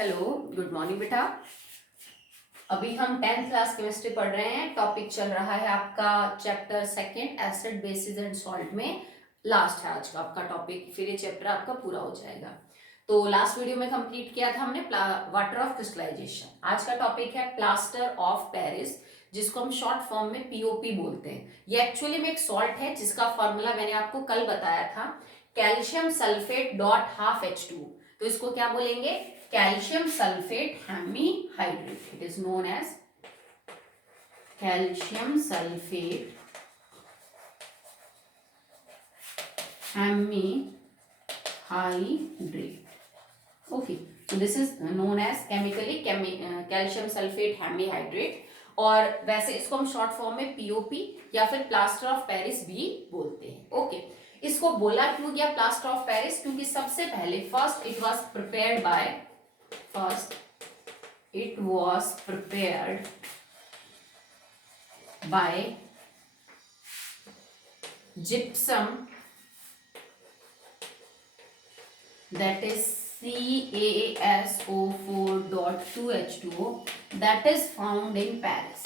Hello, good morning बेटा। अभी हम 10th क्लास केमिस्ट्री पढ़ रहे हैं। टॉपिक चल रहा है आपका chapter second acid basis and salt में। लास्ट है आज का आपका टॉपिक, फिर ये चैप्टर आपका पूरा हो जाएगा। तो लास्ट वीडियो में कंप्लीट किया था हमने वाटर ऑफ क्रिस्टलाइजेशन। आज का टॉपिक है प्लास्टर ऑफ पेरिस, जिसको हम शॉर्ट फॉर्म में पीओपी बोलते हैं। ये एक्चुअली में एक सॉल्ट है जिसका फॉर्मूला मैंने आपको कल बताया था, calcium sulphate dot half H2। तो इसको क्या बोलेंगे? Calcium sulphate hemihydrate. It is known as calcium sulphate hemihydrate. Okay, so this is known as chemically calcium sulfate hemihydrate। और वैसे इसको हम शॉर्ट फॉर्म में पीओपी या फिर प्लास्टर ऑफ पेरिस भी बोलते हैं। ओके, इसको बोला क्यों गया प्लास्टर ऑफ पेरिस? क्योंकि सबसे पहले first it was prepared by gypsum, that is CaSO4.2H2O, that is found in Paris.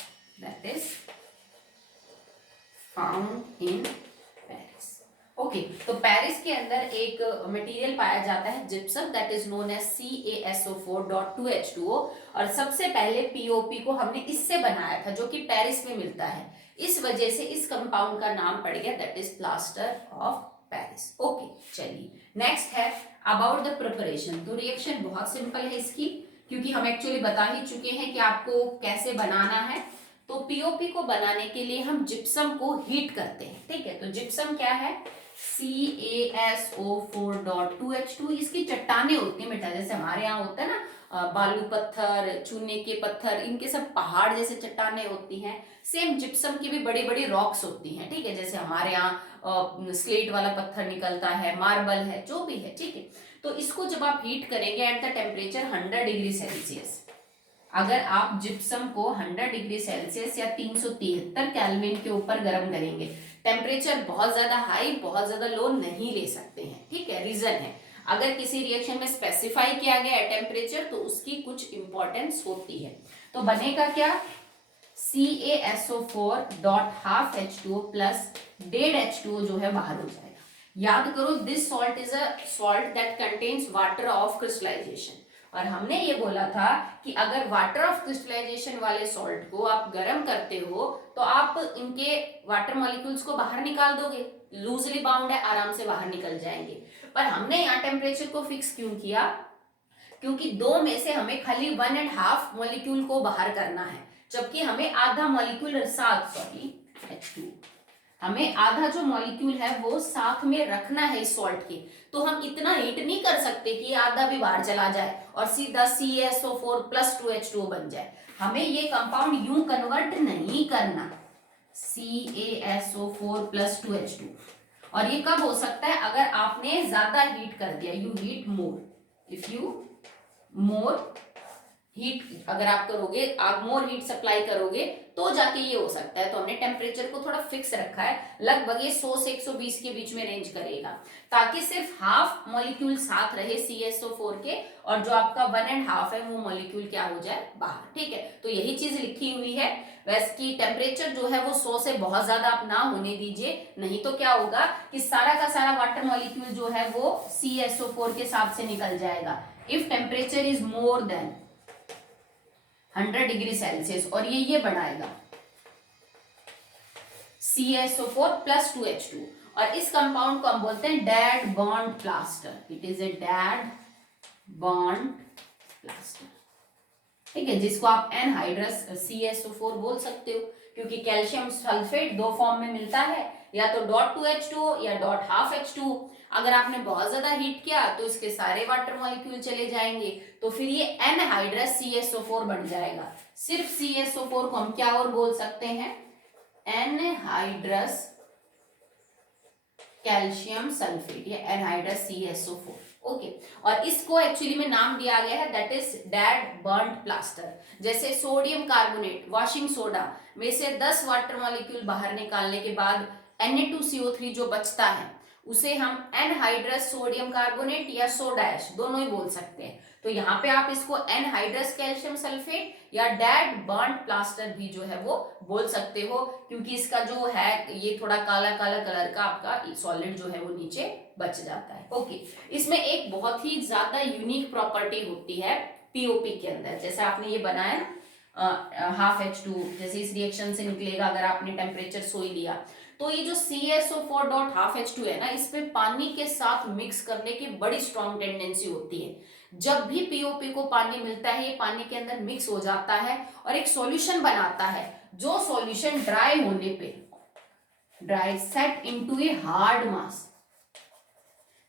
Okay, तो पेरिस के अंदर एक मटेरियल पाया जाता है gypsum, that is known as CaSO4.2H2O। और सबसे पहले पीओपी को हमने इससे बनाया था, जो कि पेरिस में मिलता है। इस वजह से इस कंपाउंड का नाम पड़ गया, that is plaster of Paris. Okay, चलिए नेक्स्ट है अबाउट द प्रिपरेशन। तो रिएक्शन बहुत सिंपल है इसकी, क्योंकि हम एक्चुअली बता ही चुके हैं कि आपको कैसे बनाना है। तो पीओपी को बनाने के लिए हम जिप्सम को हीट करते हैं। ठीक है, तो जिप्सम क्या है? CaSO4.2H2। इसकी चट्टाने होती हैं बेटा, जैसे हमारे यहाँ होता है ना बालू पत्थर, चूने के पत्थर, इनके सब पहाड़ जैसे चट्टाने होती हैं। सेम जिप्सम की भी बड़ी बड़ी रॉक्स होती हैं। ठीक है, जैसे हमारे यहाँ स्लेट वाला पत्थर निकलता है, मार्बल है, जो भी है। ठीक है, तो इसको जब आप हीट करेंगे at the temperature 100 degree Celsius, अगर आप जिप्सम को 100 डिग्री सेल्सियस या 373 केल्विन के ऊपर गर्म करेंगे, टेम्परेचर बहुत ज्यादा हाई बहुत ज्यादा लो नहीं ले सकते हैं। ठीक है, रीजन है, अगर किसी रिएक्शन में स्पेसिफाई किया गया है टेम्परेचर तो उसकी कुछ इंपॉर्टेंस होती है। तो बनेगा क्या? CaSO4.2 प्लस डेड H2O जो है बाहर हो जाएगा। याद करो, this salt is a salt that contains water of crystallisation. और हमने ये बोला था कि अगर वाटर ऑफ क्रिस्टलाइजेशन वाले सॉल्ट को आप गर्म करते हो तो आप इनके वाटर मॉलिक्यूल्स को बाहर निकाल दोगे, लूजली बाउंड है, आराम से बाहर निकल जाएंगे। पर हमने यहाँ टेम्परेचर को फिक्स क्यों किया? क्योंकि दो में से हमें खाली 1.5 मॉलिक्यूल को बाहर करना है, जबकि हमें आधा मॉलिक्यूल H2, हमें आधा जो मॉलिक्यूल है वो साथ में रखना है इस सॉल्ट के। तो हम इतना हीट नहीं कर सकते कि आधा भी बाहर चला जाए और सीधा CaSO4+2H2O बन जाए। हमें ये कंपाउंड यूं कन्वर्ट नहीं करना, CaSO4+2H2। और ये कब हो सकता है? अगर आपने ज्यादा हीट कर दिया, you heat more. If you more heat अगर आप करोगे, आप मोर हीट सप्लाई करोगे तो जाके ये हो सकता है। तो हमने टेम्परेचर को थोड़ा फिक्स रखा है, लगभग ये 100 से 120 के बीच में रेंज करेगा, ताकि सिर्फ हाफ मॉलिक्यूल साथ रहे CaSO4 के, और जो आपका 1.5 है वो मॉलिक्यूल क्या हो जाए? बाहर। ठीक है, तो यही चीज लिखी हुई है। वैसे की टेम्परेचर जो है वो 100 से बहुत ज्यादा आप ना होने दीजिए, नहीं तो क्या होगा कि सारा का सारा वाटर मॉलिक्यूल जो है वो CaSO4 के साथ से निकल जाएगा। If temperature is more than 100 degree Celsius और ये बढ़ाएगा CaSO4+2H2। और इस कंपाउंड को हम बोलते हैं dad bond plaster. It is a dad bond plaster. ठीक है, जिसको आप एनहाइड्रस CaSO4 बोल सकते हो, क्योंकि कैल्शियम सल्फेट दो फॉर्म में मिलता है, या तो .2H2O या .12H2O। अगर आपने बहुत ज्यादा हीट किया तो इसके सारे वाटर मॉलिक्यूल चले जाएंगे, तो फिर ये एनहाइड्रस CaSO4 बन जाएगा। सिर्फ CaSO4 को हम क्या और बोल सकते हैं? एनहाइड्रस कैल्शियम सल्फेट या एनहाइड्रस CaSO4। ओके, और इसको एक्चुअली में नाम दिया गया है, that is dad burned plaster. जैसे सोडियम कार्बोनेट, वॉशिंग सोडा में से 10 वाटर मॉलिक्यूल बाहर निकालने के बाद Na2CO3 जो बचता है उसे हम एनहाइड्रस सोडियम कार्बोनेट या सोडा ऐश दोनों ही बोल सकते हैं। तो यहाँ पे आप इसको एनहाइड्रस कैल्शियम सल्फेट या डेड बर्न्ड प्लास्टर भी जो है वो बोल सकते हो, क्योंकि इसका जो है ये थोड़ा काला काला कलर का आपका सॉलिड जो है वो नीचे बच जाता है। ओके, इसमें एक बहुत ही ज्यादा यूनिक प्रॉपर्टी होती है पीओपी के अंदर। जैसे आपने ये बनाया H2, जैसे इस रिएक्शन से निकलेगा, अगर आपने टेम्परेचर सो ही लिया, तो ये जो CaSO4 डॉट H2 है ना, इसमें पानी के साथ मिक्स करने की बड़ी स्ट्रॉन्ग टेंडेंसी होती है। जब भी पीओपी को पानी मिलता है ये पानी के अंदर मिक्स हो जाता है और एक सॉल्यूशन बनाता है, जो सॉल्यूशन ड्राई होने पे dry set into a hard mass.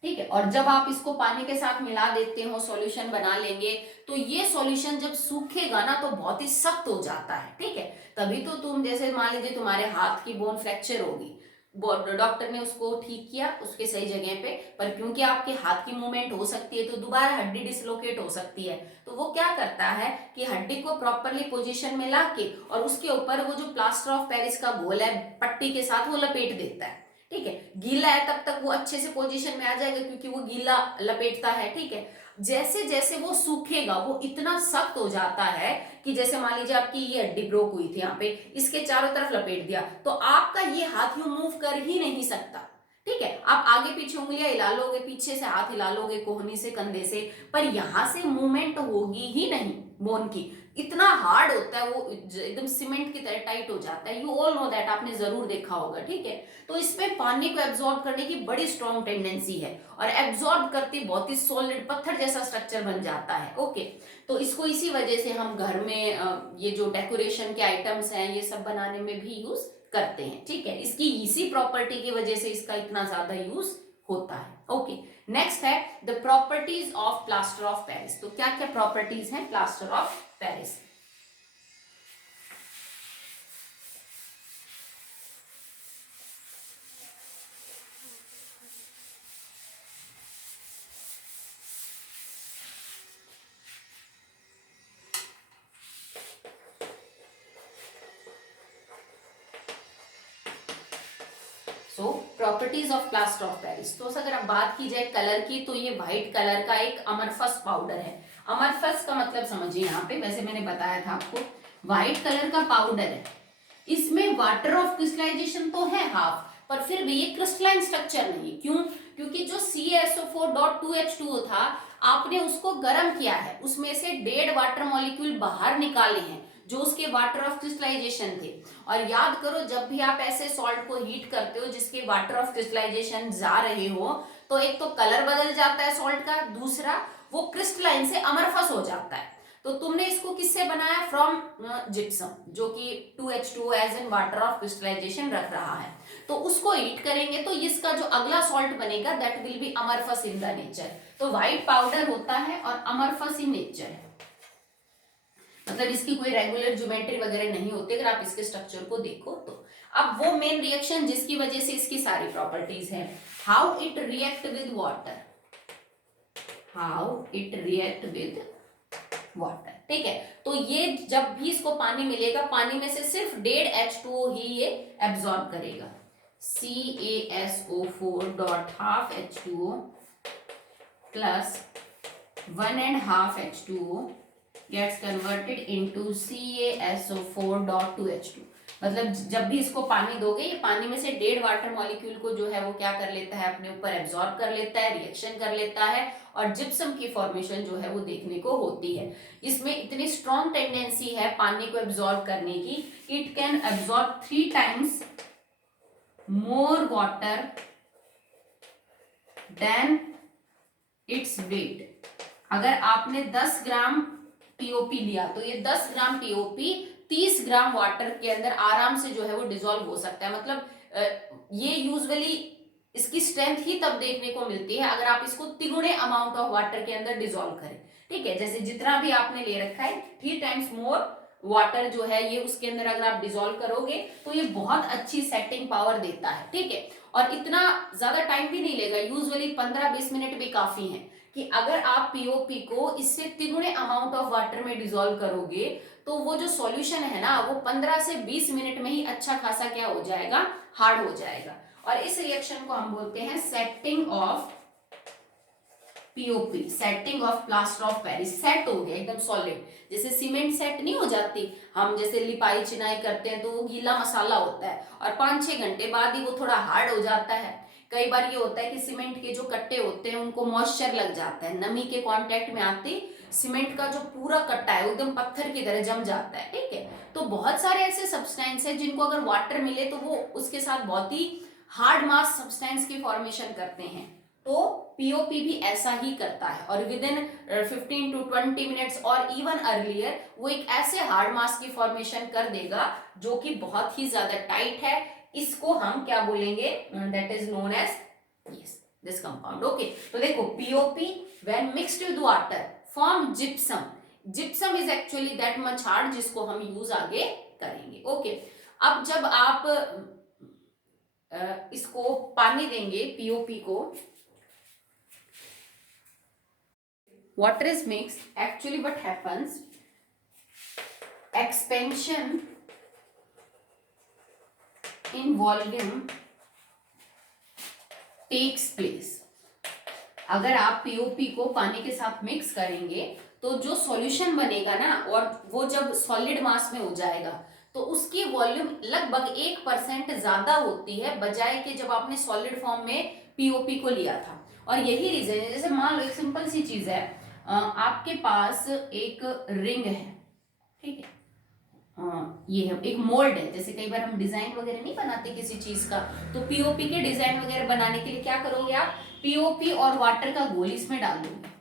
ठीक है, और जब आप इसको पानी के साथ मिला देते हो, सॉल्यूशन बना लेंगे, तो ये सॉल्यूशन जब सूखेगा ना तो बहुत ही सख्त हो जाता है। ठीक है, तभी तो तुम जैसे मान लीजिए तुम्हारे हाथ की बोन फ्रैक्चर होगी, डॉक्टर ने उसको ठीक किया उसके सही जगह पे, पर क्योंकि आपके हाथ की मूवमेंट हो सकती है तो दोबारा हड्डी डिसलोकेट हो सकती है, तो वो क्या करता है कि हड्डी को प्रॉपरली पोजीशन में ला के और उसके ऊपर वो जो प्लास्टर ऑफ पेरिस का घोल है पट्टी के साथ वो लपेट देता है। ठीक है, गीला है तब तक वो अच्छे से पोजीशन में आ जाएगा क्योंकि वो गीला लपेटता है। ठीक है, जैसे जैसे वो सूखेगा वो इतना सख्त हो जाता है कि जैसे मान लीजिए आपकी ये हड्डी ब्रोक हुई थी यहाँ पे, इसके चारों तरफ लपेट दिया तो आपका ये हाथ यूं मूव कर ही नहीं सकता। ठीक है, आप आगे पीछे उंगलियां हिला लोगे, पीछे से हाथ हिला लोगे, कोहनी से कंधे से, पर यहां से मूवमेंट होगी ही नहीं बोन की। इतना हार्ड होता है वो, एकदम सीमेंट की तरह टाइट हो जाता है। यू ऑल नो दैट, आपने जरूर देखा होगा। ठीक है, तो इसमें पानी को एब्जॉर्ब करने की बड़ी स्ट्रॉन्ग टेंडेंसी है और एब्जॉर्ब करती बहुत ही सॉलिड पत्थर जैसा स्ट्रक्चर बन जाता है। ओके, तो इसको इसी वजह से हम घर में ये जो डेकोरेशन के आइटम्स हैं ये सब बनाने में भी यूज करते हैं। ठीक है, इसकी इसी प्रॉपर्टी की वजह से इसका इतना ज्यादा यूज होता है। ओके, नेक्स्ट है the properties of plaster of Paris. तो क्या क्या प्रॉपर्टीज हैं plaster of Paris? So properties of plaster of Paris. तो अगर अब बात की जाए कलर की, तो ये व्हाइट कलर का एक अमरफस पाउडर है। अमरफस का मतलब समझिए, यहाँ पे वैसे मैंने बताया था आपको, व्हाइट कलर का पाउडर है। इसमें वाटर ऑफ क्रिस्टलाइजेशन तो है हाफ, पर फिर भी ये क्रिस्टलाइन स्ट्रक्चर नहीं। क्यों? क्योंकि जो CaSO4.2H2O था, आपने उसको गर्म किया है, उसमें से डेड वाटर मॉलिक्यूल बाहर निकाले हैं जो उसके वाटर ऑफ क्रिस्टलाइजेशन थे। और याद करो, जब भी आप ऐसे सॉल्ट को हीट करते हो जिसके वाटर ऑफ क्रिस्टलाइजेशन जा रहे हो, तो एक तो कलर बदल जाता है सॉल्ट का, दूसरा वो क्रिस्टलाइन से अमरफस हो जाता है। तो तुमने इसको किससे बनाया? फ्रॉम जिप्सम, जो कि 2H2O as in water of crystallisation रख रहा है। तो उसको हीट करेंगे तो इसका जो अगला सॉल्ट बनेगा that will be amorphous in the nature. तो व्हाइट पाउडर होता है और अमरफस इन नेचर है, मतलब इसकी कोई रेगुलर ज्योमेट्री वगैरह नहीं होती अगर आप इसके स्ट्रक्चर को देखो तो। अब वो मेन रिएक्शन जिसकी वजह से इसकी सारी प्रॉपर्टीज हैं, how it react with water, how it react with water. ठीक है, तो ये जब भी इसको पानी मिलेगा, पानी में से सिर्फ डेड H2O ही ये एब्सॉर्ब करेगा। CaSO4 dot half H2O plus 1.5 H2O gets converted into CaSO4.2H2। मतलब जब भी इसको पानी दोगे, ये पानी में से डेड वाटर मॉलिक्यूल को जो है वो क्या कर लेता है, अपने ऊपर एब्जॉर्ब कर लेता है, रिएक्शन कर लेता है और जिप्सम की फॉर्मेशन जो है वो देखने को होती है। इसमें इतनी स्ट्रॉन्ग टेंडेंसी है पानी को एब्जॉर्ब करने की, it can absorb 3 times more water than its weight. अगर आपने 10 ग्राम पीओपी लिया तो ये 10 ग्राम पीओपी 30 ग्राम वाटर के अंदर आराम से जो है वो डिसॉल्व हो सकता है। मतलब ये यूजुअली इसकी स्ट्रेंथ ही तब देखने को मिलती है अगर आप इसको तिगुने अमाउंट ऑफ वाटर के अंदर डिसॉल्व करें। ठीक है, जैसे जितना भी आपने ले रखा है 3 times मोर वाटर जो है ये उसके अंदर अगर आप डिसॉल्व करोगे तो ये बहुत अच्छी सेटिंग पावर देता है। ठीक है, और इतना ज्यादा टाइम भी नहीं लेगा, यूजुअली 15-20 मिनट भी काफी है कि अगर आप पीओपी को इससे तिगुने अमाउंट ऑफ वाटर में डिसॉल्व करोगे तो वो जो सॉल्यूशन है ना वो 15 से 20 मिनट में ही अच्छा खासा क्या हो जाएगा, हार्ड हो जाएगा। और इस रिएक्शन को हम बोलते हैं setting of POP, setting of plaster of Paris, set हो गया एकदम सॉलिड। जैसे सीमेंट सेट नहीं हो जाती, हम जैसे लिपाई चिनाई करते हैं तो वो गीला मसाला होता है और 5-6 घंटे बाद ही वो थोड़ा हार्ड हो जाता है। कई बार ये होता है कि सीमेंट के जो कट्टे होते हैं उनको मॉइस्चर लग जाता है, नमी के कांटेक्ट में आते सीमेंट का जो पूरा कट्टा है वो एकदम पत्थर की तरह जम जाता है, ठीक है। तो बहुत सारे ऐसे सब्सटेंस है जिनको अगर वाटर मिले तो वो उसके साथ बहुत ही हार्ड मास सब्सटेंस की फॉर्मेशन करते हैं। तो पीओपी भी ऐसा ही करता है और विद इन 15 to 20 मिनट्स और इवन अर्लियर वो एक ऐसे हार्ड मास की फॉर्मेशन कर देगा जो कि बहुत ही ज्यादा टाइट है। इसको हम क्या बोलेंगे, that is known as this compound. Okay, तो देखो POP when mixed with water form gypsum. Gypsum is actually that much hard जिसको हम यूज आगे करेंगे। ओके, अब जब आप इसको पानी देंगे पीओपी को, water is mixed, actually what happens, expansion in volume takes place। अगर आप पीओपी को पानी के साथ मिक्स करेंगे तो जो सॉल्यूशन बनेगा ना, और वो जब सॉलिड मास में हो जाएगा तो उसकी वॉल्यूम लगभग 1% ज्यादा होती है बजाय कि जब आपने सॉलिड फॉर्म में पीओपी को लिया था। और यही रीजन है, जैसे मान लो एक सिंपल सी चीज है, आपके पास एक रिंग है, ठीक है, ये है एक मोल्ड है। जैसे कई बार हम डिजाइन वगैरह नहीं बनाते किसी चीज का, तो पीओपी के डिजाइन वगैरह बनाने के लिए क्या करोगे आप, पीओपी और वाटर का घोल इसमें डाल दोगे,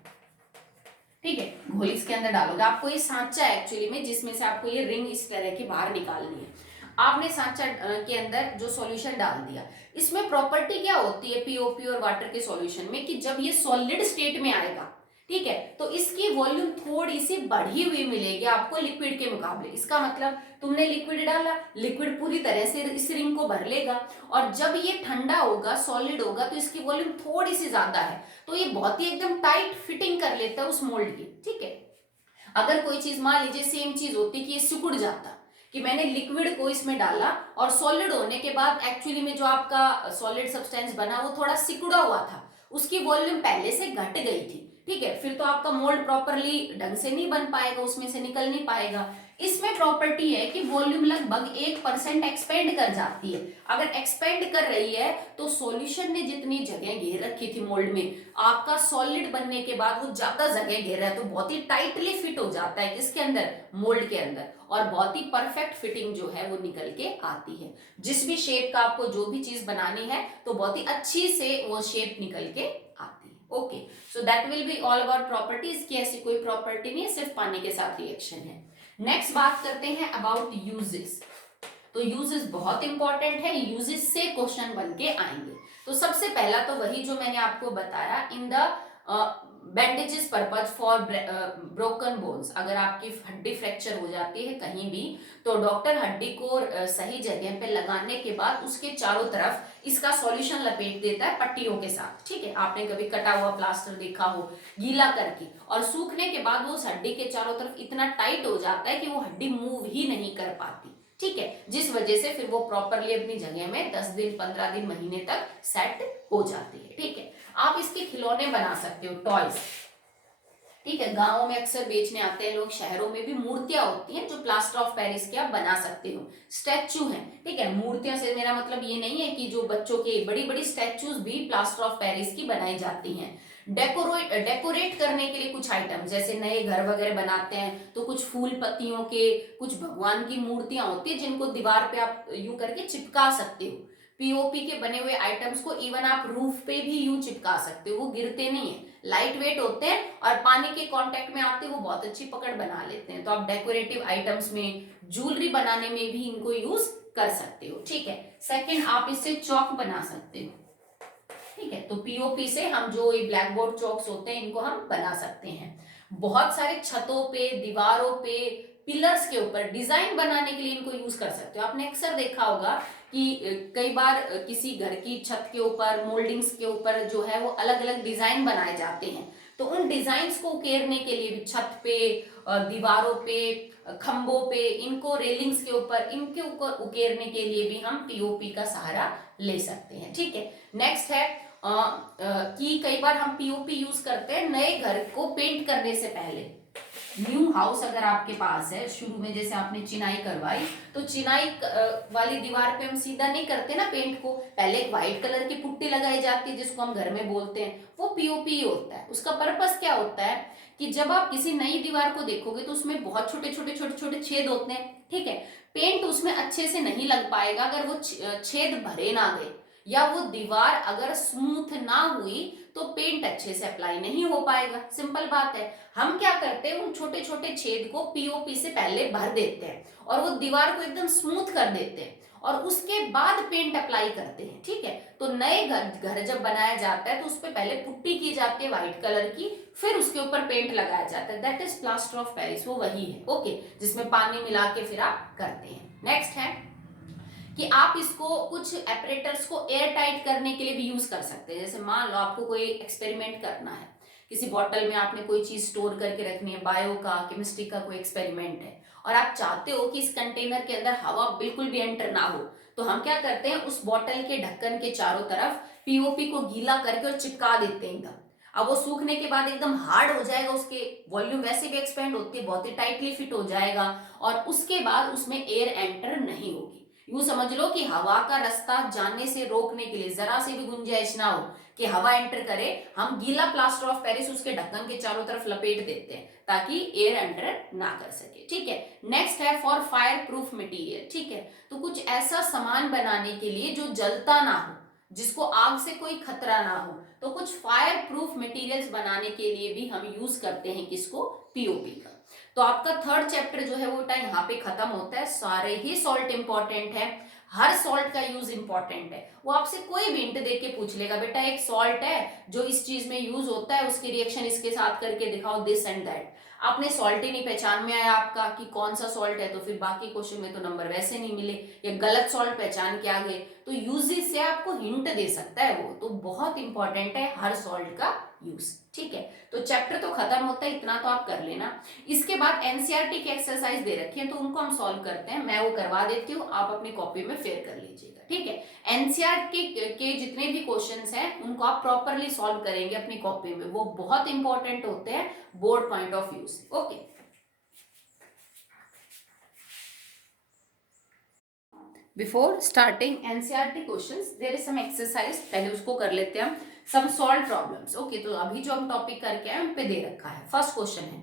ठीक है, घोल इसके अंदर डालोगे। आपको ये सांचा है एक्चुअली में जिसमें से आपको ये रिंग इस तरह की बाहर निकालनी है। आपने सांचा के अंदर जो सॉल्यूशन डाल दिया, इसमें प्रॉपर्टी क्या होती है पीओपी और वाटर के सॉल्यूशन में कि जब ये सॉलिड स्टेट में आएगा, ठीक है, तो इसकी वॉल्यूम थोड़ी सी बढ़ी हुई मिलेगी आपको लिक्विड के मुकाबले। इसका मतलब तुमने लिक्विड डाला, लिक्विड पूरी तरह से इस रिंग को भर लेगा, और जब ये ठंडा होगा सॉलिड होगा तो इसकी वॉल्यूम थोड़ी सी ज्यादा है, तो ये बहुत ही एकदम टाइट फिटिंग कर लेता है उस मोल्ड की, ठीक है। अगर कोई चीज मान लीजिए सेम चीज होती कि ये सिकुड़ जाता, कि मैंने लिक्विड को इसमें डाला और सॉलिड होने के बाद एक्चुअली में जो आपका सॉलिड सब्सटेंस बना वो थोड़ा सिकुड़ा हुआ था, उसकी वॉल्यूम पहले से घट गई थी, ठीक है, फिर तो आपका मोल्ड प्रॉपरली ढंग से नहीं बन पाएगा, उसमें से निकल नहीं पाएगा। इसमें प्रॉपर्टी है कि वॉल्यूम लगभग 1% एक्सपेंड कर जाती है। अगर एक्सपेंड कर रही है तो सॉल्यूशन ने जितनी जगह घेर रखी थी मोल्ड में, आपका सॉलिड बनने के बाद वो ज्यादा जगह घेर रहा है, तो बहुत ही टाइटली फिट हो जाता है किसके अंदर, मोल्ड के अंदर, और बहुत ही परफेक्ट फिटिंग जो है वो निकल के आती है। जिस भी शेप का आपको जो भी चीज बनानी है तो बहुत ही अच्छी से वो शेप निकल के आती है। Okay, so that will be all about properties की ऐसी कोई प्रॉपर्टी नहीं है, सिर्फ पानी के साथ रिएक्शन है। नेक्स्ट बात करते हैं अबाउट यूजेस। तो यूजेस बहुत इंपॉर्टेंट है, यूजेस से क्वेश्चन बन के आएंगे। तो सबसे पहला तो वही जो मैंने आपको बताया, in the bandages purpose for broken bones. अगर आपकी हड्डी फ्रैक्चर हो जाती है कहीं भी तो डॉक्टर हड्डी को सही जगह पे लगाने के बाद उसके चारों तरफ इसका सॉल्यूशन लपेट देता है पट्टियों के साथ, ठीक है। आपने कभी कटा हुआ प्लास्टर देखा हो गीला करके, और सूखने के बाद वो उस हड्डी के चारों तरफ इतना टाइट हो जाता है कि वो हड्डी मूव ही नहीं कर पाती, ठीक है, जिस वजह से फिर वो प्रॉपरली अपनी जगह में 10 दिन 15 दिन महीने तक सेट हो जाती है, ठीक है। आप इसके खिलौने बना सकते हो, टॉयज, ठीक है, गांवों में अक्सर बेचने आते हैं लोग, शहरों में भी मूर्तियां होती हैं जो प्लास्टर ऑफ पेरिस के आप बना सकते हो, स्टैचू हैं, ठीक है। मूर्तियां से मेरा मतलब ये नहीं है कि जो बच्चों के बड़ी बड़ी स्टैचूज भी प्लास्टर ऑफ पेरिस की बनाई जाती हैं। डेकोरेट करने के लिए कुछ आइटम, जैसे नए घर वगैरह बनाते हैं तो कुछ फूल पत्तियों के, कुछ भगवान की मूर्तियां होती है जिनको दीवार पे आप यूं करके चिपका सकते हो। पीओपी के बने हुए आइटम्स को इवन आप रूफ पे भी यूं चिपका सकते हो, वो गिरते नहीं है, लाइट वेट होते हैं और पानी के कांटेक्ट में आते वो बहुत अच्छी पकड़ बना लेते हैं। तो आप डेकोरेटिव आइटम्स में, ज्वेलरी बनाने में भी इनको यूज कर सकते हो, ठीक है। सेकंड, आप इससे चौक बना सकते हो, ठीक है। तो पीओपी से हम जो ये ब्लैक बोर्ड चौक्स होते हैं इनको हम बना सकते हैं। बहुत सारे छतों पे, दीवारों पे, पिलर्स के ऊपर डिजाइन बनाने के लिए इनको यूज कर सकते हो। आपने अक्सर देखा होगा कि कई बार किसी घर की छत के ऊपर, मोल्डिंग्स के ऊपर जो है वो अलग अलग डिजाइन बनाए जाते हैं, तो उन डिजाइन्स को उकेरने के लिए भी छत पे, दीवारों पे, खंभों पे, इनको रेलिंग्स के ऊपर, इनके ऊपर उकेरने के लिए भी हम पीओपी का सहारा ले सकते हैं, ठीक है। नेक्स्ट है कि कई बार हम पीओपी यूज करते हैं नए घर को पेंट करने से पहले। न्यू हाउस अगर आपके पास है, शुरू में जैसे आपने चिनाई करवाई, तो चिनाई वाली दीवार पे हम सीधा नहीं करते ना पेंट को, पहले एक व्हाइट कलर की पुट्टी लगाई जाती है जिसको हम घर में बोलते हैं, वो पीओपी होता है। उसका पर्पस क्या होता है कि जब आप किसी नई दीवार को देखोगे तो उसमें बहुत छोटे छोटे छोटे छोटे छेद होते हैं, ठीक है। पेंट उसमें अच्छे से नहीं लग पाएगा अगर वो छेद भरे ना गए, या वो दीवार अगर स्मूथ ना हुई तो पेंट अच्छे से अप्लाई नहीं हो पाएगा। सिंपल बात है। हम क्या करते हैं, उन छोटे छोटे छेद को पीओपी से पहले भर देते हैं और वो दीवार को एकदम स्मूथ कर देते हैं और उसके बाद पेंट अप्लाई करते हैं, ठीक है। तो नए घर जब बनाया जाता है तो उस पर पहले पुट्टी की जाती है व्हाइट कलर की, फिर उसके ऊपर पेंट लगाया जाता है, that is plaster of Paris, वो वही है, ओके, जिसमें पानी मिला के फिर आप करते हैं। नेक्स्ट है कि आप इसको कुछ एपरेटर्स को एयर टाइट करने के लिए भी यूज कर सकते हैं। जैसे मान लो आपको कोई एक्सपेरिमेंट करना है, किसी बॉटल में आपने कोई चीज स्टोर करके रखनी है, बायो का, केमिस्ट्री का कोई एक्सपेरिमेंट है, और आप चाहते हो कि इस कंटेनर के अंदर हवा बिल्कुल भी एंटर ना हो, तो हम क्या करते हैं, उस बॉटल के ढक्कन के चारों तरफ पीओपी को गीला करके और चिपका देते हैं एकदम। अब वो सूखने के बाद एकदम हार्ड हो जाएगा, उसके वॉल्यूम वैसे भी एक्सपेंड होती है, बहुत ही टाइटली फिट हो जाएगा, और उसके बाद उसमें एयर एंटर नहीं होगी। यूं समझ लो कि हवा का रास्ता जाने से रोकने के लिए, जरा से भी गुंजाइश ना हो कि हवा एंटर करे, हम गीला प्लास्टर ऑफ पेरिस उसके ढक्कन के चारों तरफ लपेट देते हैं ताकि एयर एंटर ना कर सके, ठीक है। नेक्स्ट है फॉर फायर प्रूफ मटेरियल, ठीक है। तो कुछ ऐसा सामान बनाने के लिए जो जलता ना हो, जिसको आग से कोई खतरा ना हो, तो कुछ फायर प्रूफ मटेरियल्स बनाने के लिए भी हम यूज करते हैं किसको, पीओपी का। तो आपका थर्ड चैप्टर जो है वो यहाँ पे खत्म होता है। सारे ही सॉल्ट इंपॉर्टेंट है, हर सॉल्ट का यूज इंपॉर्टेंट है। वो आपसे कोई भी हिंट देके पूछ लेगा, बेटा एक सॉल्ट है जो इस चीज में यूज होता है, उसकी रिएक्शन इसके साथ करके दिखाओ, दिस एंड दैट। आपने सॉल्ट ही नहीं पहचान में आया आपका कि कौन सा सॉल्ट है, तो फिर बाकी क्वेश्चन में तो नंबर वैसे नहीं मिले, या गलत सॉल्ट पहचान के आ गए, तो यूजेस से आपको हिंट दे सकता है वो, तो बहुत इंपॉर्टेंट है हर सॉल्ट का यूज, ठीक है। तो चैप्टर तो खत्म होता है, इतना तो आप कर लेना। इसके बाद एनसीईआरटी की एक्सरसाइज दे रखी है, तो उनको हम सॉल्व करते हैं, मैं वो करवा देती हूँ, आप अपनी कॉपी में फेयर कर लीजिएगा, ठीक है। एनसीईआरटी के जितने भी क्वेश्चंस हैं उनको आप प्रॉपरली सॉल्व करेंगे अपनी कॉपी में, वो बहुत इंपॉर्टेंट होते हैं बोर्ड पॉइंट ऑफ व्यू से, okay. Before starting NCERT questions there is some exercise, पहले उसको कर लेते हैं हम। Some solve problems, okay. तो अभी जो हम टॉपिक करके आए उन पे दे रखा है। फर्स्ट क्वेश्चन है,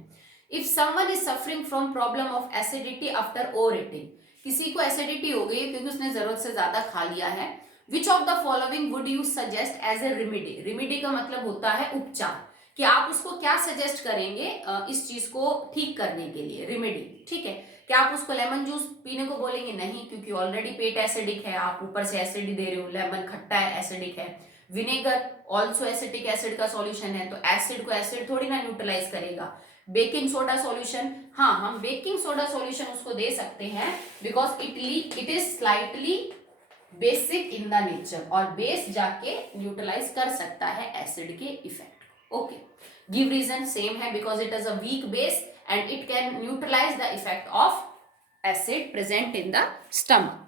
if someone is suffering from problem of acidity after over eating, किसी को एसिडिटी हो गई क्योंकि उसने जरूरत से ज्यादा खा लिया है, which of the following would you suggest as a remedy. Remedy का मतलब होता है उपचार, कि आप उसको क्या सजेस्ट करेंगे इस चीज को ठीक करने के लिए, रेमेडी, ठीक है। क्या आप उसको लेमन जूस पीने को बोलेंगे? नहीं, क्योंकि ऑलरेडी पेट एसिडिक है, आप ऊपर से एसिड दे रहे हो, लेमन खट्टा है, एसिडिक है। विनेगर ऑल्सो एसिटिक एसिड का सॉल्यूशन है, तो एसिड को एसिड थोड़ी ना न्यूट्रलाइज करेगा। बेकिंग सोडा सॉल्यूशन, हाँ हम बेकिंग सोडा सॉल्यूशन उसको दे सकते हैं, because it is slightly basic in the nature, और बेस जाके न्यूट्रलाइज कर सकता है एसिड के effect, okay. Give reason same है, because it is a weak base and it can neutralize the effect of acid present in the stomach.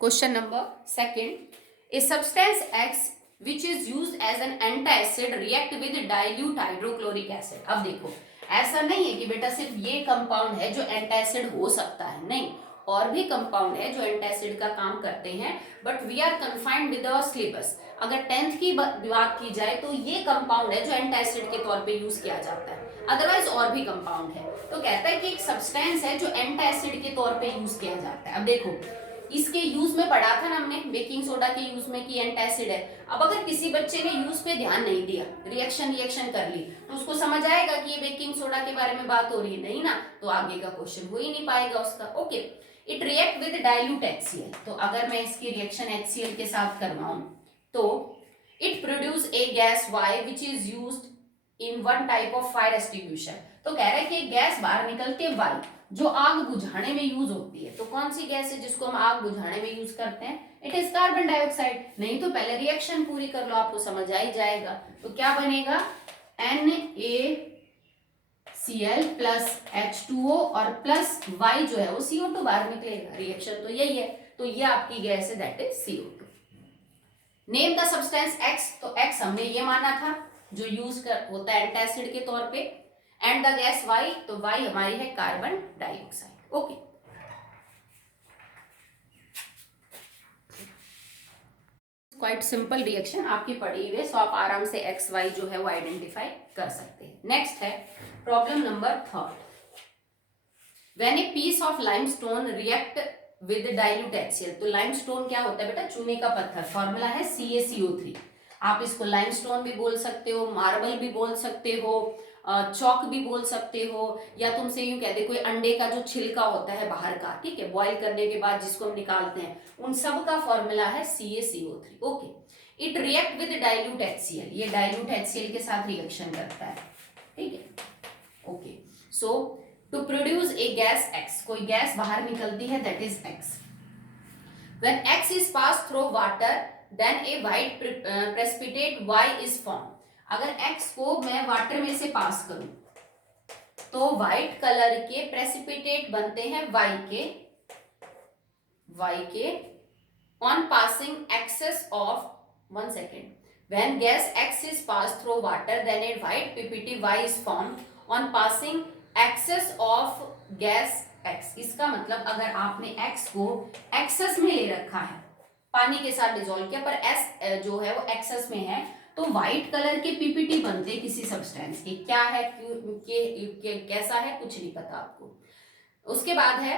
Question number second, a substance X which is used as an antacid react with dilute hydrochloric acid. अब देखो, ऐसा नहीं है कि बेटा सिर्फ ये compound है जो एंटासिड हो सकता है, नहीं, और भी कंपाउंड है जो एंटासिड का काम करते हैं, but we are confined with our syllabus. अगर 10th की बात की जाए तो ये कंपाउंड है जो एंटासिड के तौर पे यूज किया जाता है, अदरवाइज और भी कंपाउंड है। तो कहता है कि एक सब्सटेंस है जो एंटासिड के तौर पे यूज किया जाता है। अब देखो, इसके यूज में पढ़ा था ना हमने बेकिंग सोडा के यूज में कि एंटासिड है। अब अगर किसी बच्चे ने यूज पे ध्यान नहीं दिया, रिएक्शन कर ली, तो उसको समझ आएगा कि ये बेकिंग सोडा के बारे में बात हो रही है? नहीं ना, तो आगे का क्वेश्चन हो ही नहीं पाएगा उसका, okay. It react with dilute HCl, तो अगर मैं इसकी रिएक्शन HCl के साथ करवाऊं तो it produce a gas Y which is used in one type of fire extinguisher. तो कह रहा है कि गैस बाहर निकलती है Y, जो आग बुझाने में यूज होती है। तो कौन सी गैस है जिसको हम आग बुझाने में यूज करते हैं? It is carbon dioxide. नहीं तो पहले रिएक्शन पूरी कर लो, आपको समझ आ ही जाएगा। तो क्या बनेगा? NaCl प्लस H2O और प्लस Y जो है वो CO2 बाहर निकलेगा। रिएक्शन तो यही है, तो ये आपकी गैस है, that is CO2। Name the substance x, तो एक्स हमने ये माना था जो यूज कर होता है एंटासिड के तौर पे, एंड द गैस वाई, तो वाई हमारी है carbon dioxide. Okay, quite simple reaction आपकी पड़ी हुई, सो आप आराम से एक्स वाई जो है वो आइडेंटिफाई कर सकते हैं। नेक्स्ट है problem number 3। When a piece of limestone react with dilute HCl, तो लाइमस्टोन क्या होता है बेटा, चूने का पत्थर, फॉर्मूला है CaCO3। आप इसको लाइमस्टोन भी बोल सकते हो, मार्बल भी बोल सकते हो, चौक भी बोल सकते हो, या तुमसे यूं कह दे कोई अंडे का जो छिलका होता है बाहर का, ठीक है, बॉईल करने के बाद जिसको हम निकालते हैं, उन सब का फॉर्मूला है CaCO3। Okay, it react with dilute HCl, ये डाइल्यूट HCl के साथ रिएक्शन करता है, ठीक है। Okay, so to produce a gas X, कोई गैस बाहर निकलती है, that is X। When X is passed through water, then a white precipitate Y is formed। अगर X को मैं वाटर में से पास करूं तो व्हाइट कलर के प्रेसिपिटेट बनते हैं Y के on passing excess of 1 second, when gas X is passed through water, then a white PPT Y is formed on passing excess of gas X। इसका मतलब अगर आपने X को एक्सेस में ले रखा है, पानी के साथ डिजोल्व किया, पर S जो है वो एक्सेस में है, तो व्हाइट कलर के पीपीटी बनते किसी सब्सटेंस के, क्या है, क्यों, कैसा है, कुछ नहीं पता आपको। उसके बाद है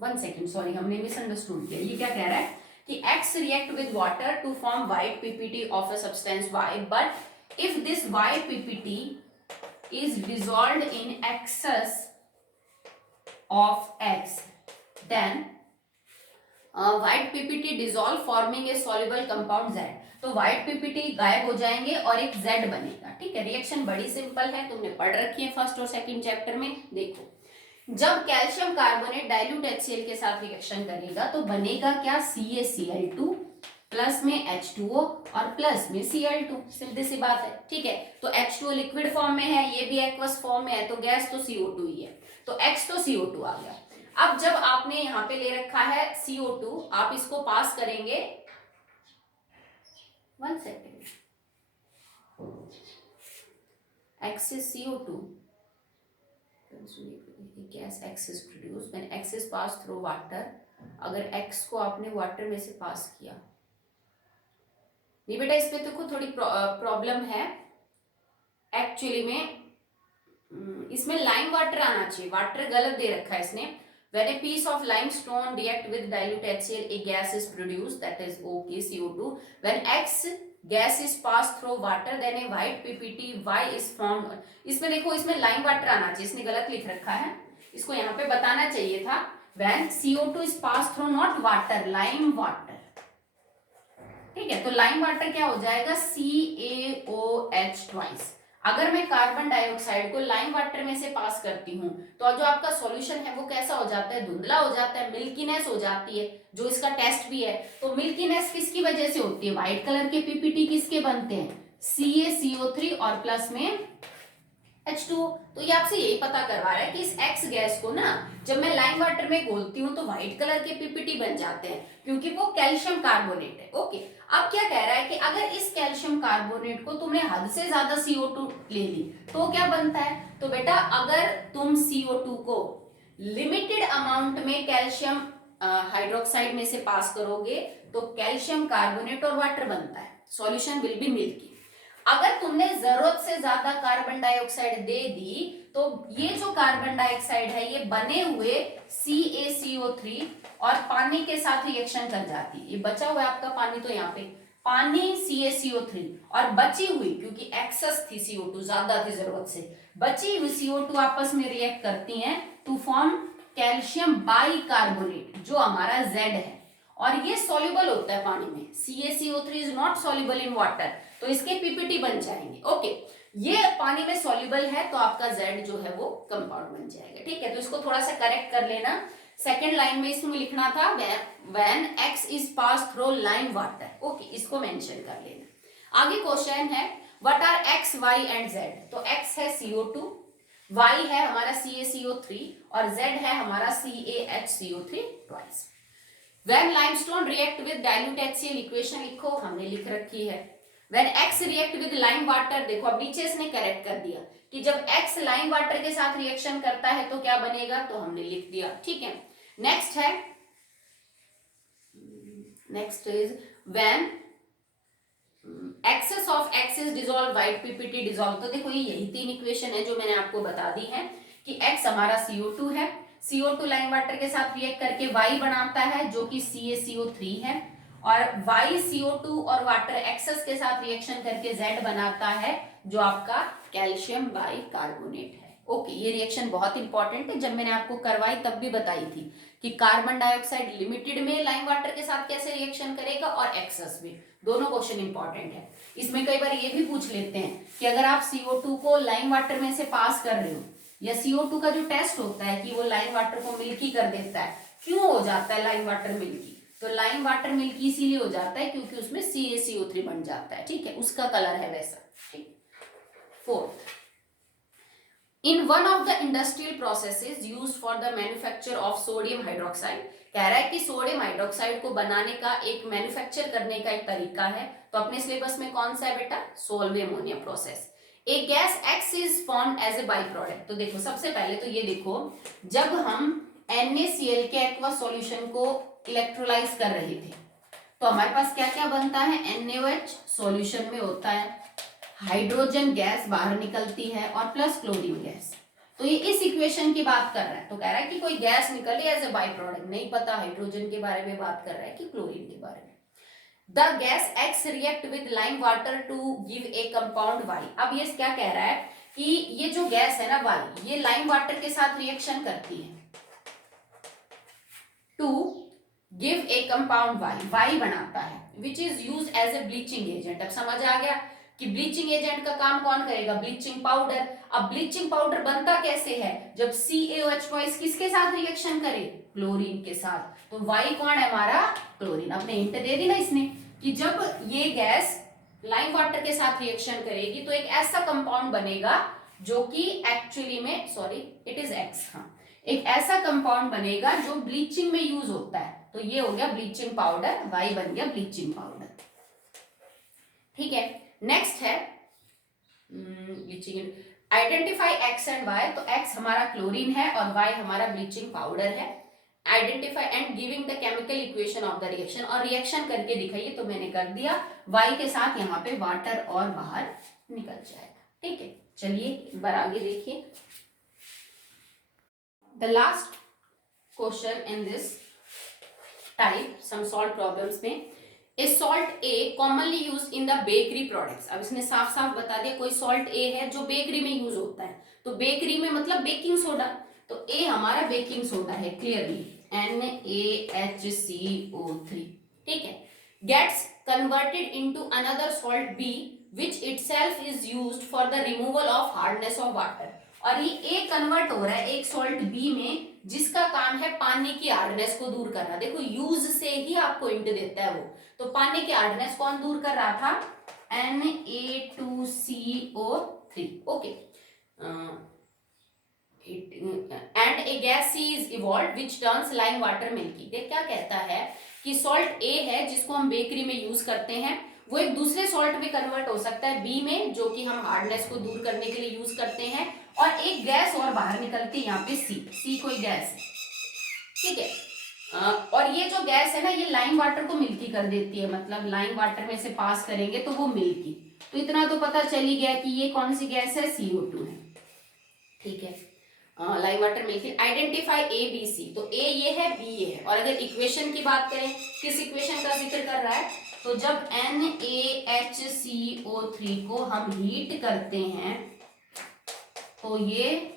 1 सेकेंड, सॉरी हमने मिसअंडरस्टूड किया, ये क्या कह रहा है कि X react with water to form white PPT of a substance Y, but if this white PPT is dissolved in excess of X, then white PPT dissolve forming a soluble compound Z। तो white PPT गायब हो जाएंगे और एक Z बनेगा, ठीक है। Reaction बड़ी सिंपल है, तुमने पढ़ रखी है फर्स्ट और सेकंड चैप्टर में। देखो, जब कैल्शियम कार्बोनेट डाइल्यूट HCl के साथ रिएक्शन करेगा तो बनेगा क्या, CaCl2 प्लस में H2O और प्लस में Cl2, सीधी सी बात है, ठीक है। तो H2O लिक्विड फॉर्म में है, ये भी एक्वस फॉर्म में है, तो गैस तो CO2 ही है, तो X तो CO2 आ गया। अब जब आपने यहाँ पे ले रखा है CO2, आप इसको पास करेंगे, 1 second, X is CO2, gas X is produced when X is passed through water। अगर X को आपने वाटर में से पास किया, नहीं बेटा, इसमें देखो थोड़ी प्रॉब्लम है एक्चुअली में, इसमें लाइम वाटर आना चाहिए, वाटर गलत दे रखा है इसने। When a piece of limestone react with dilute HCl, a gas is produced, that is OKCO2। When X gas is passed through water, then a white PPT Y is formed। इसमें देखो, इसमें lime water आना चाहिए, इसने गलत लिख रखा है, इसको यहाँ पे बताना चाहिए था when CO2 is passed through not water, lime water, ठीक है। तो लाइम वाटर क्या हो जाएगा, CaOH ट्वाइस। अगर मैं कार्बन डाइऑक्साइड को लाइम वाटर में से पास करती हूँ तो जो आपका सॉल्यूशन है वो कैसा हो जाता है, धुंधला हो जाता है, मिल्कीनेस हो जाती है, जो इसका टेस्ट भी है। तो मिल्कीनेस किसकी वजह से होती है, व्हाइट कलर के पीपीटी किसके बनते हैं, CaCO3 और प्लस में H2O। तो ये आपसे यही पता करवा रहा है कि इस X गैस को ना जब मैं लाइम वाटर में घोलती हूँ तो व्हाइट कलर के पीपीटी बन जाते हैं, क्योंकि वो कैल्शियम कार्बोनेट है। ओके, अब क्या कह रहा है कि अगर इस कैल्शियम कार्बोनेट को तुमने हद से ज्यादा CO2 ले ली तो क्या बनता है, तो बेटा अगर तुम CO2 को लिमिटेड अमाउंट में कैल्शियम हाइड्रोक्साइड में से पास करोगे तो कैल्शियम कार्बोनेट और वाटर बनता है, सॉल्यूशन विल बी मिल्की। अगर तुमने जरूरत से ज्यादा कार्बन डाइऑक्साइड दे दी तो ये जो कार्बन डाइऑक्साइड है ये बने हुए CaCO3 और पानी के साथ रिएक्शन कर जाती है। ये बचा हुआ है आपका पानी, तो यहाँ पे पानी CaCO3 और बची हुई, क्योंकि एक्सेस थी CO2, ज्यादा थी जरूरत से, बची हुई CO2 आपस में रिएक्ट करती हैं टू फॉर्म कैल्शियम बाइकार्बोनेट जो हमारा Z है, और ये सॉल्युबल होता है पानी में। CaCO3 is not soluble in water, तो इसके पीपीटी बन जाएंगे। ओके, ये पानी में सॉल्युबल है तो आपका Z जो है वो कंपाउंड बन जाएगा, ठीक है। तो इसको थोड़ा सा करेक्ट कर लेना, सेकेंड लाइन में इसमें लिखना था when X is pass through lime water. Okay, इसको मेंशन कर लेना। आगे क्वेश्चन है what are X, Y and Z। तो X है CO2, Y है हमारा CaCO3 और Z है हमारा CaHCO3 twice. When limestone react with dilute HCl, equation लिखो, हमने लिख रखी है। When X react with lime water, देखो अब नीचे इसने करेक्ट कर दिया कि जब X लाइम वाटर के साथ रिएक्शन करता है तो क्या बनेगा, तो हमने लिख दिया, ठीक है। नेक्स्ट है, next is when excess of X is dissolve, white PPT dissolve. तो देखो ये यही तीन इक्वेशन है जो मैंने आपको बता दी है कि X हमारा CO2 है, CO2 लाइम वाटर के साथ रिएक्ट करके Y बनाता है जो कि CaCO3 है, और Y CO2 और वाटर एक्सेस के साथ रिएक्शन करके Z बनाता है जो आपका कैल्शियम बाइकार्बोनेट है। ओके, ये रिएक्शन बहुत इंपॉर्टेंट है, जब मैंने आपको करवाई तब भी बताई थी कि कार्बन डाइऑक्साइड लिमिटेड में लाइम वाटर के साथ कैसे रिएक्शन करेगा और एक्सेस में, दोनों क्वेश्चन इंपॉर्टेंट है। इसमें कई बार ये भी पूछ लेते हैं कि अगर आप CO2 को लाइम वाटर में से पास कर रहे हो, या CO2 का जो टेस्ट होता है कि वो लाइम वाटर को मिल्की कर देता है, क्यों हो जाता है लाइम वाटर मिल्की, तो लाइम वाटर मिल्की इसीलिए हो जाता है क्योंकि उसमें CaCO3 बन जाता है, ठीक है, उसका कलर है वैसा, ठीक। Fourth, in one of the industrial processes used for the manufacture of sodium hydroxide, कह रहा है कि सोडियम हाइड्रोक्साइड को बनाने का एक मैन्युफैक्चर करने का एक तरीका है, तो अपने सिलेबस में कौन सा है बेटा, सोल्वे अमोनिया प्रोसेस। एक gas X is formed as a by product, तो देखो सबसे पहले तो ये देखो, जब हम NaCl के एक्वा सॉल्यूशन को इलेक्ट्रोलाइज कर रहे थे तो हमारे पास क्या क्या बनता है, NaOH सॉल्यूशन में होता है, हाइड्रोजन गैस बाहर निकलती है और प्लस क्लोरीन गैस। तो ये इस इक्वेशन की बात कर रहा है, तो कह रहा है कि कोई गैस निकली एज ए बाई प्रोडक्ट, नहीं पता हाइड्रोजन के बारे में बात कर रहा है कि क्लोरीन के बारे में। The gas X react with lime water to give a compound Y। अब ये क्या कह रहा है कि ये जो गैस है ना Y, ये लाइम वाटर के साथ रिएक्शन करती है to give a compound Y बनाता है, which is use as a bleaching agent. अब समझ आ गया कि ब्लीचिंग एजेंट का काम कौन करेगा, ब्लीचिंग पाउडर। अब ब्लीचिंग पाउडर बनता कैसे है, जब CaOH किसके साथ रिएक्शन करे, क्लोरीन के साथ, तो Y कौन है हमारा, क्लोरीन। अपने हिंट दे दी ना इसने कि जब ये गैस लाइम वाटर के साथ रिएक्शन करेगी तो एक ऐसा कंपाउंड बनेगा जो कि एक्चुअली में, सॉरी इट इज X, हाँ, एक ऐसा कंपाउंड बनेगा जो ब्लीचिंग में यूज होता है, तो ये हो गया ब्लीचिंग पाउडर, Y बन गया ब्लीचिंग पाउडर, ठीक है। नेक्स्ट है bleaching, identify X and Y, तो X हमारा क्लोरीन है और Y हमारा ब्लीचिंग पाउडर है। Identify and giving the chemical equation of the reaction, और रिएक्शन करके दिखाइए, तो मैंने कर दिया, Y के साथ यहाँ पे वाटर और बाहर निकल जाएगा, ठीक है। चलिए एक बार आगे देखिए, the last question in this type some solve problems में, a salt A commonly use in the bakery products. अब इसने साफ साफ बता दिया कोई सॉल्ट A है जो बेकरी में यूज होता है, तो बेकरी में मतलब बेकिंग सोडा, तो A हमारा बेकिंग सोडा है क्लियरली, NaHCO3, ठीक है। Gets converted into another salt B which itself is used for the removal of hardness of water, और ये A कन्वर्ट हो रहा है एक सॉल्ट B में जिसका काम है पानी की हार्डनेस को दूर करना। देखो यूज से ही आपको इंट देता है वो, तो पानी की हार्डनेस कौन दूर कर रहा था, Na2CO3, okay. And A gas C is evolved which turns lime water milky. देख क्या कहता है कि सॉल्ट A है जिसको हम बेकरी में यूज करते हैं, वो एक दूसरे सॉल्ट में कन्वर्ट हो सकता है B में, जो कि हम हार्डनेस को दूर करने के लिए यूज करते हैं, और एक गैस और बाहर निकलती है यहाँ पे C कोई गैस है, ठीक है। और ये जो गैस है ना ये लाइम वाटर को मिल्की कर देती है, मतलब लाइम वाटर में से पास करेंगे तो वो मिल्की, तो इतना तो पता चल ही गया कि ये कौन सी गैस है, CO2 है, ठीक है। Lime water milky. Identify ABC, तो A ये है B ये है, और अगर इक्वेशन की बात करें, किस इक्वेशन का जिक्र कर रहा है, तो जब NaHCO3 को हम हीट करते हैं तो ये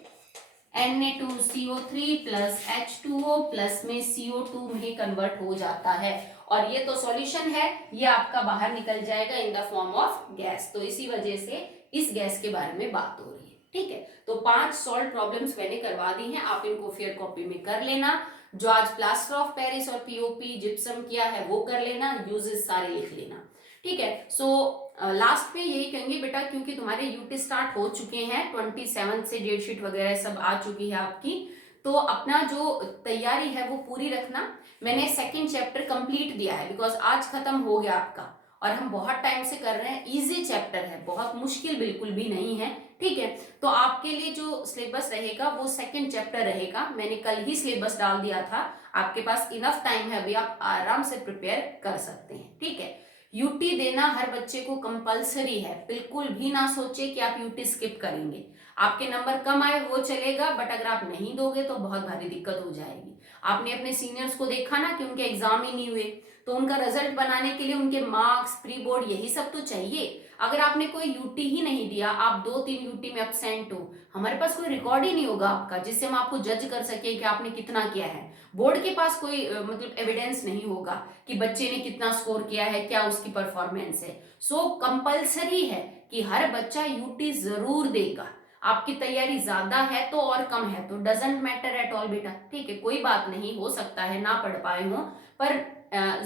Na2CO3 प्लस H2O प्लस में CO2 में कन्वर्ट हो जाता है, और ये तो सॉल्यूशन है, ये आपका बाहर निकल जाएगा in the form of gas, तो इसी वजह से इस गैस के बारे में बात हो रही है, ठीक है। तो 5 सॉल्व प्रॉब्लम्स मैंने करवा दी हैं, आप इनको फेयर कॉपी में कर लेना, जो आज प्लास्टर ऑफ पेरिस और पीओपी जिप्सम किया है वो कर लेना, यूजेस सारे लिख लेना, ठीक है। सो लास्ट में यही कहेंगे बेटा, क्योंकि तुम्हारे यूटी स्टार्ट हो चुके हैं 27 से डेट शीट वगैरह सब आ चुकी है आपकी, तो अपना जो तैयारी है वो पूरी रखना। मैंने सेकंड चैप्टर कंप्लीट दिया है बिकॉज आज खत्म हो गया आपका, और हम बहुत टाइम से कर रहे हैं। इजी चैप्टर है, बहुत मुश्किल बिल्कुल भी नहीं है, ठीक है। तो आपके लिए जो सिलेबस रहेगा वो सेकंड चैप्टर रहेगा। मैंने कल ही सिलेबस डाल दिया था, आपके पास इनफ टाइम है, अभी आप आराम से प्रिपेयर कर सकते हैं, ठीक है। यूटी देना हर बच्चे को कंपलसरी है, बिल्कुल भी ना सोचे कि आप यूटी स्किप करेंगे। आपके नंबर कम आए वो चलेगा, बट अगर आप नहीं दोगे तो बहुत भारी दिक्कत हो जाएगी। आपने अपने सीनियर्स को देखा ना कि उनके एग्जाम ही नहीं हुए, तो उनका रिजल्ट बनाने के लिए उनके मार्क्स, प्री बोर्ड, यही सब तो चाहिए। अगर आपने कोई यूटी ही नहीं दिया, आप 2-3 यूटी में एब्सेंट हो, हमारे पास कोई रिकॉर्ड ही नहीं होगा आपका जिससे हम आपको जज कर सके कि आपने कितना किया है। बोर्ड के पास कोई मतलब एविडेंस नहीं होगा कि बच्चे ने कितना स्कोर किया है, क्या उसकी परफॉर्मेंस है। सो कंपलसरी है कि हर बच्चा यूटी जरूर देगा। आपकी तैयारी ज्यादा है तो और कम है तो डजेंट मैटर एट ऑल बेटा, ठीक है, कोई बात नहीं, हो सकता है ना पढ़ पाए हो, पर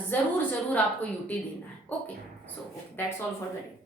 जरूर जरूर आपको यूटी देना है। Okay, so that's all for the day.